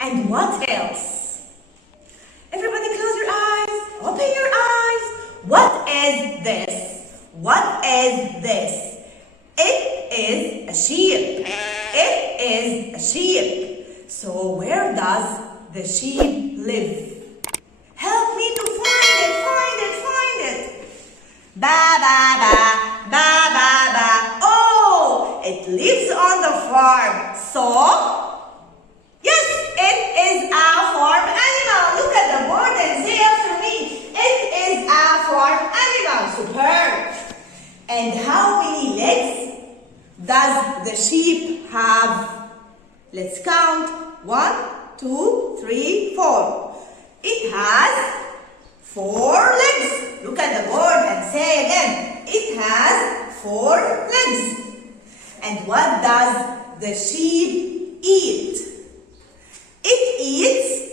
And what else? Everybody close your eyes. Open your eyes. What is this? What is this? It is a sheep. It is a sheep. So where does the sheep live? Help me to find it. Ba, ba, ba, ba, ba, ba. Oh, it lives on the farm. So, yes, it is a farm animal. Look at the board and say after me. It is a farm animal. Superb. And how many legs does the sheep have? Let's count. 1, 2, 3, 4. It has 4 legs. Look at the board and say again. It has 4 legs. And what does the sheep eat? It eats,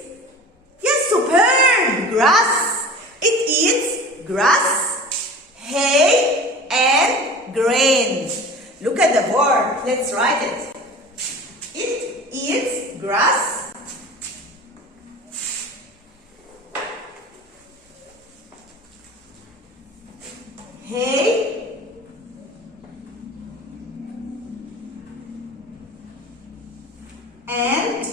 yes, superb, grass. It eats grass, hay, and grains. Look at the board. Let's write it. It eats grass, hay, and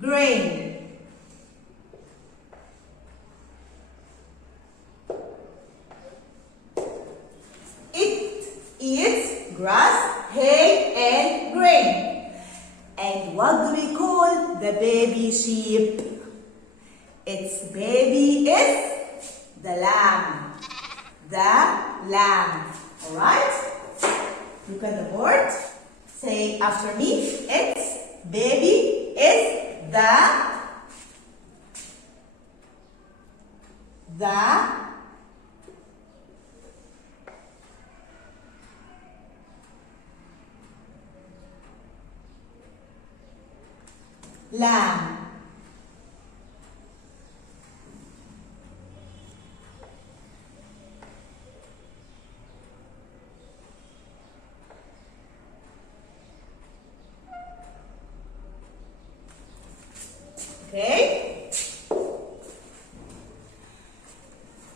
grain. It eats grass, hay, and grain. And what do we call the baby sheep? Its baby is the lamb. The lamb. Alright? Look at the board. Say after me. Its baby is the lamb. Okay?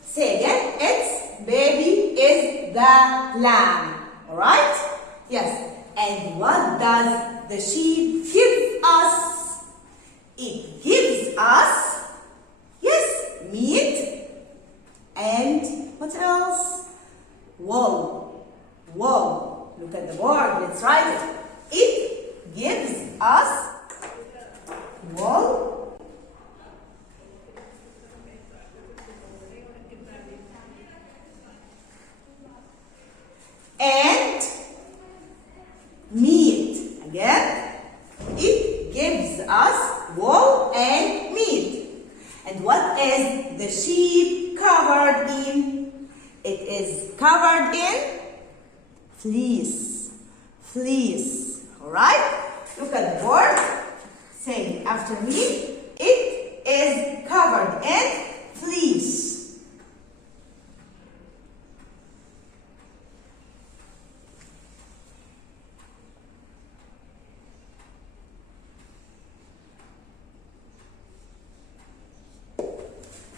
Say again, its baby is the lamb. Alright? Yes. And what does the sheep give us? It gives us, yes, meat and what else? Wool. Wool. Look at the board. Let's write it. It gives us wool and meat. Again, it gives us wool and meat. And what is the sheep covered in? It is covered in fleece. Fleece. Alright? Look at the board. Say after me. It is covered in fleece.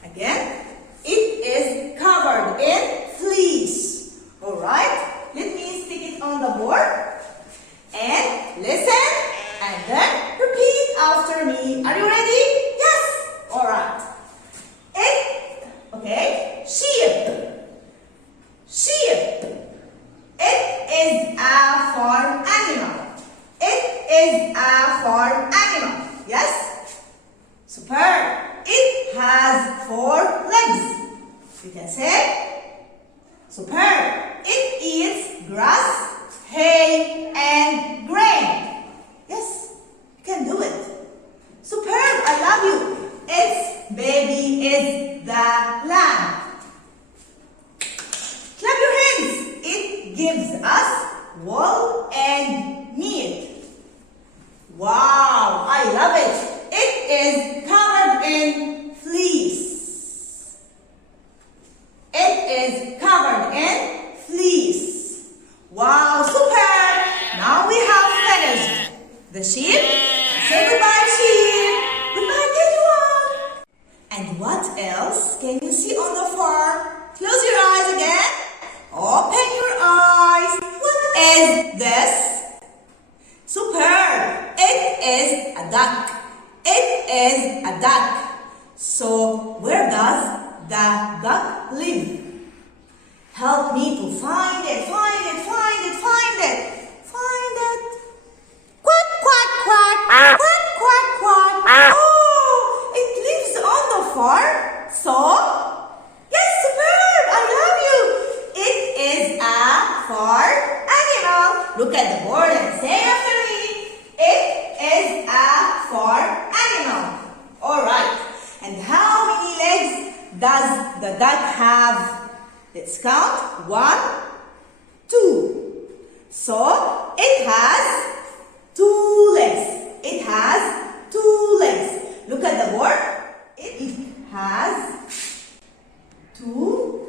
Again, it is covered in fleece. Alright? Let me stick it on the board. And listen and then repeat after me. Are you ready? Yes? Alright. And what else can you see on the farm? Close your eyes again. Open your eyes. What is this? Superb. It is a duck. It is a duck. So where does the duck live? Help me to find it, find it, find it, find it. Find it. Quack, quack, quack. Quack, quack, quack. Oh, it lives on the farm. So, yes, superb. I love you. It is a farm animal. Look at the board and say after me. It is a farm animal. All right. And how many legs does the duck have? Let's count. 1, 2. So, it has 2 legs. It has 2 legs. Look at the board. It has 2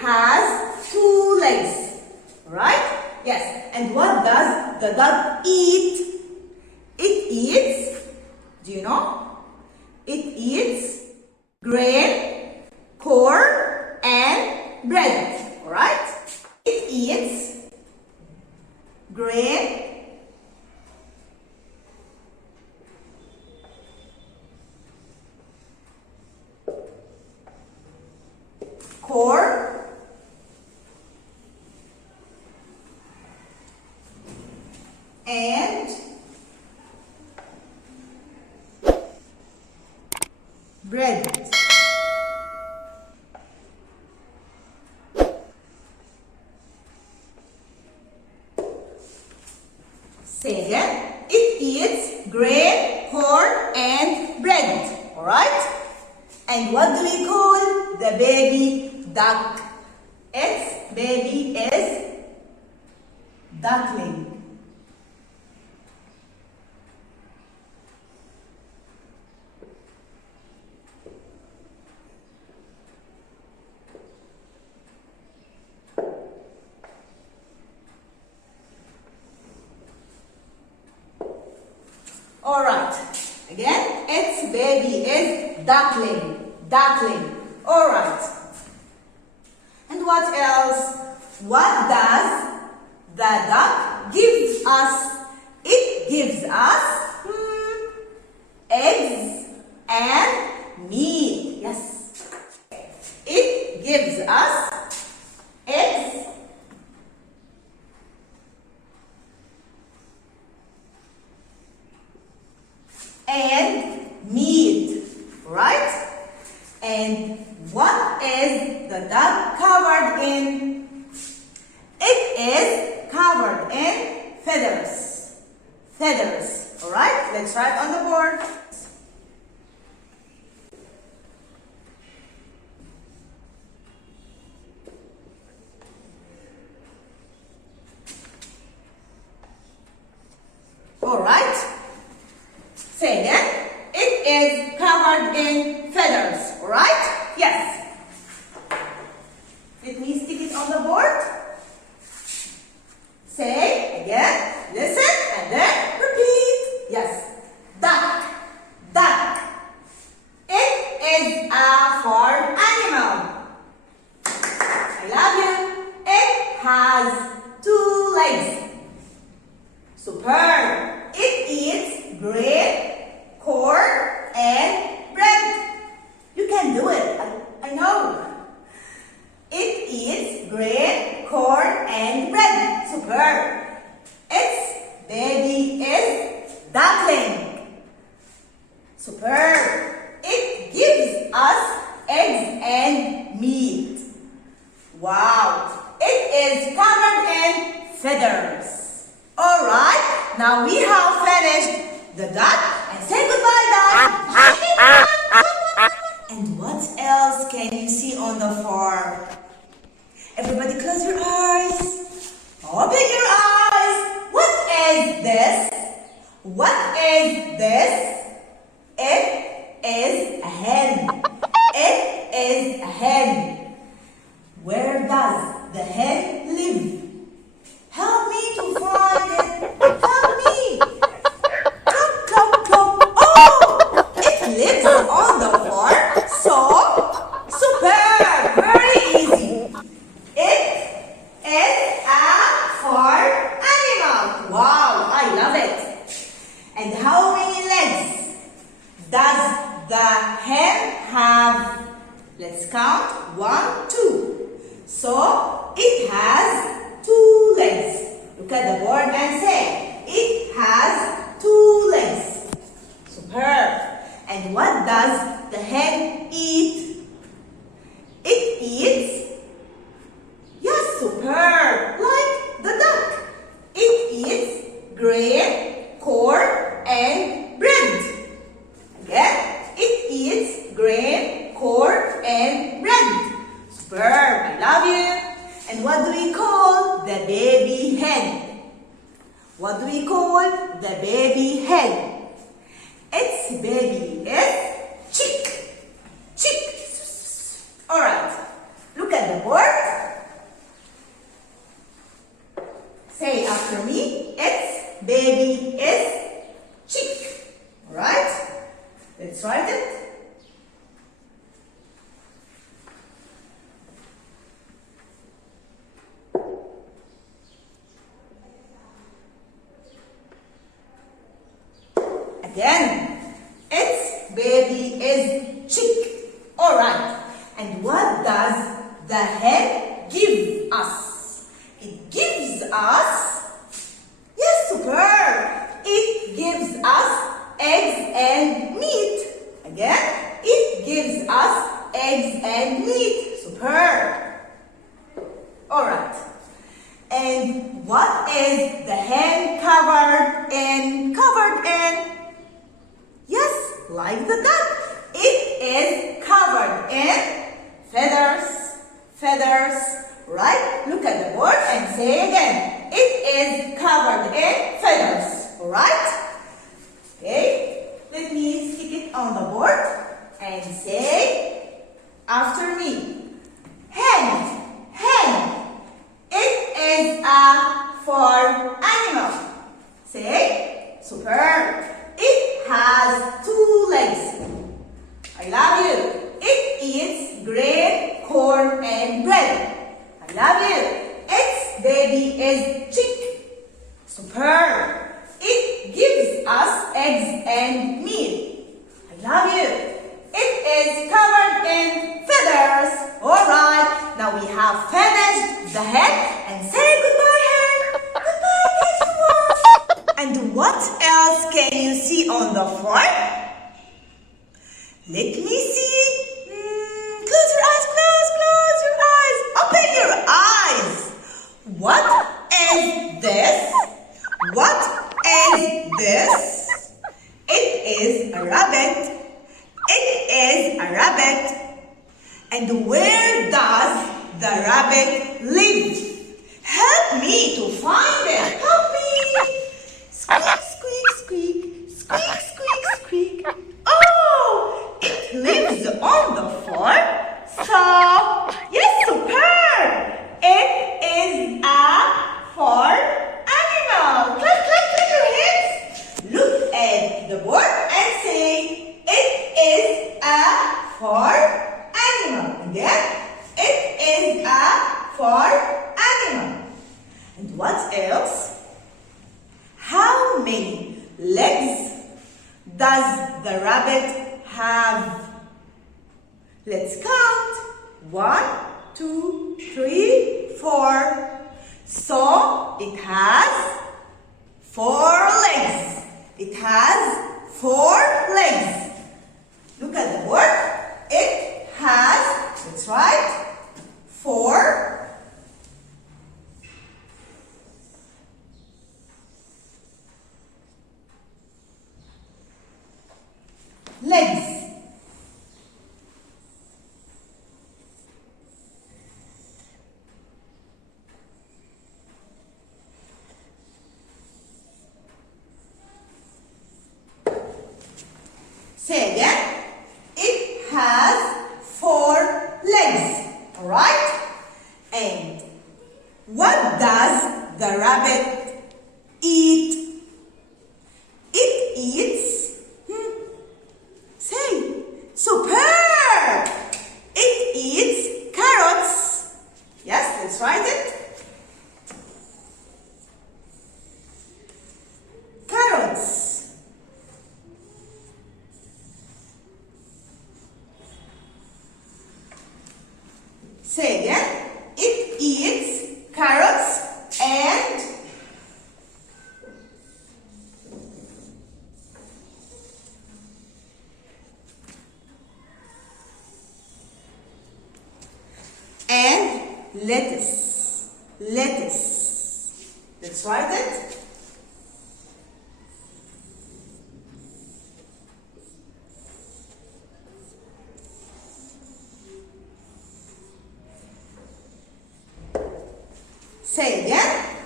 has 2 legs, right? Yes. And what does the duck eat? It eats, do you know? It eats grain, corn, and bread, right? It eats grain, corn, and bread. Say again. It eats grain, corn, and bread. Alright? And what do we call the baby duck? Its baby is duckling. Alright, again, its baby is duckling, duckling. Alright. And what else? What does the duck give us? It gives us eggs and meat. Yes. It gives us eggs and meat, right? And what is the duck covered in? It is covered in feathers. Feathers, alright? Let's write on the board. Alright? Say again. It is covered in feathers, right? Yes. Let me stick it on the board. Say again. Listen and then repeat. Yes. Duck. Duck. It is a farm animal. I love you. It has 2 legs. Superb. It eats grain, corn, and bread. You can do it. I know. It eats grain, corn, and bread. Superb. Its baby is duckling. Superb. It gives us eggs and meat. Wow. It is covered in feathers. Alright, now we have finished the duck and say goodbye, duck. And what else can you see on the farm? Everybody close your eyes. Open your eyes. What is this? What is this? It is a hen. It is a hen. Where does the hen live? Help me to find it. Help me. Cluck, cluck, cluck. Oh, it lives on the floor. So, superb. Very easy. It is a farm animal. Wow, I love it. And how many legs does the hen have? Let's count. 1, 2. So, it has 2 legs. Look at the board and say, it has 2 legs. Superb. And what does the hen eat? It eats, yes, superb, like the duck. It eats grain, corn, and bread. Again, it eats grain, corn, and bread. Superb, I love you. And what do we call the baby hen? What do we call the baby hen? Its baby is chick. Chick. Alright, look at the board. Say after me, its baby is chick. Alright, let's write it. Again, its baby is chick. Alright, and what does the hen give us? It gives us, yes, superb. It gives us eggs and meat. Again, it gives us eggs and meat. Superb. Alright. And what is the hen covered in? Covered in? Yes, like the duck. It is covered in feathers. Feathers. Right? Look at the board and say again. It is covered in feathers. Alright? Okay. Let me stick it on the board and say after me. Hen. Hen. It is a farm animal. Say, superb. It has 2 legs. I love you. It eats grain, corn, and bread. I love you. Its baby is chick. Superb. It gives us eggs and meat. I love you. It is covered in feathers. Alright, now we have finished the hen and say goodbye, hen. Goodbye, KG1. And what else can you see on the farm? Let me see. Close your eyes, close your eyes. Open your eyes. What is this? What is this? It is a rabbit. It is a rabbit. And where does the rabbit live? Help me to find it. Help me. Squeak, squeak, squeak. Squeak, squeak, squeak. Oh, it lives on the floor. So, yes, superb. It is a farm animal. Clap, clap, clap your hands. Look at the board and say, it is a farm animal. Again, it is a farm animal. And what else? How many legs does the rabbit have? Let's count. 1, 2, 3, 4. So it has 4 legs. It has 4 legs. Look at the board. It has, that's right, 4 legs. Say again. It has 4 legs. Alright? And What does the rabbit eat? It eats, say, superb! It eats carrots. Yes, let's write it. Carrots. Say again. It eats carrots and lettuce. Lettuce. Let's write it. Say again.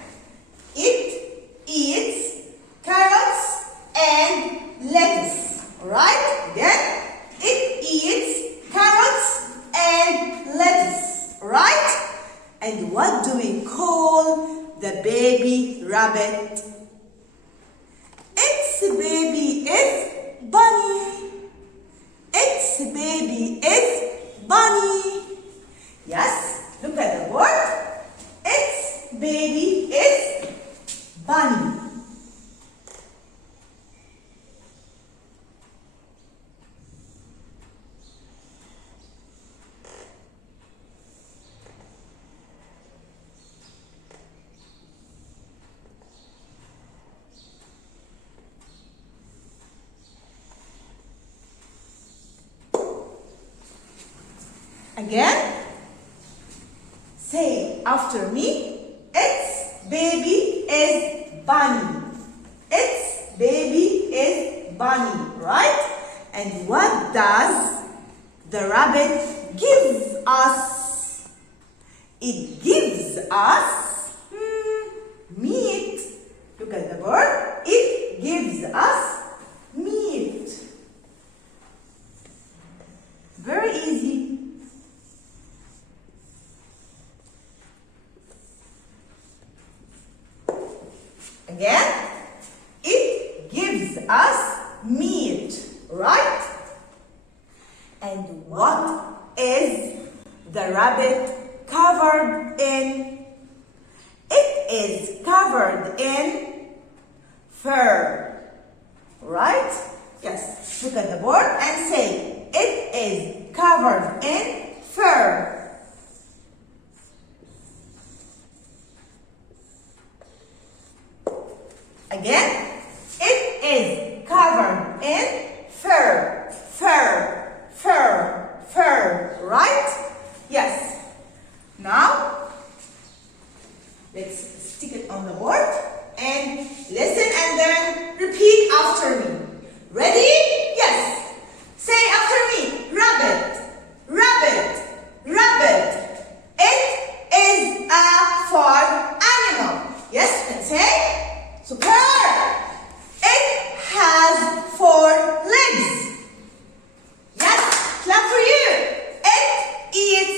It eats carrots and lettuce. Alright? Again. It eats carrots and lettuce. Alright? And what do we call the baby rabbit? Its baby is Bunny. Its baby is Bunny. Yes? Look at the board. Its baby is Bunny. Again, say after me, its baby is Bunny. Its baby is Bunny, right? And what does the rabbit give us? It gives us meat. Look at the bird. It gives us meat. Very easy. Again, it gives us meat, right? And what is the rabbit covered in? It is covered in fur, right? Yes, look at the board and say, it is covered in fur. Again, it is covered in fur, fur, fur, fur, right? Yes. Now, let's stick it on the board and listen and then repeat after me. Ready? Yes. Say after me, rabbit, rabbit, rabbit. It is a farm animal. Yes, you can say. Super! It has 4 legs. Yes, clap for you. It eats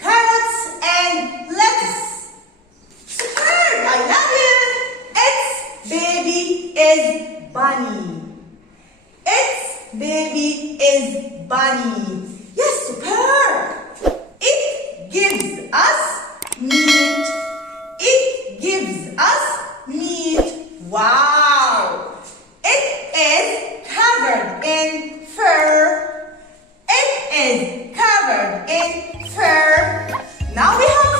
carrots and lettuce. Superb! I love you. Its baby is Bunny. Its baby is Bunny. Yes, superb! It gives us meat. It gives us meat. Wow! It is covered in fur. It is covered in fur. Now we have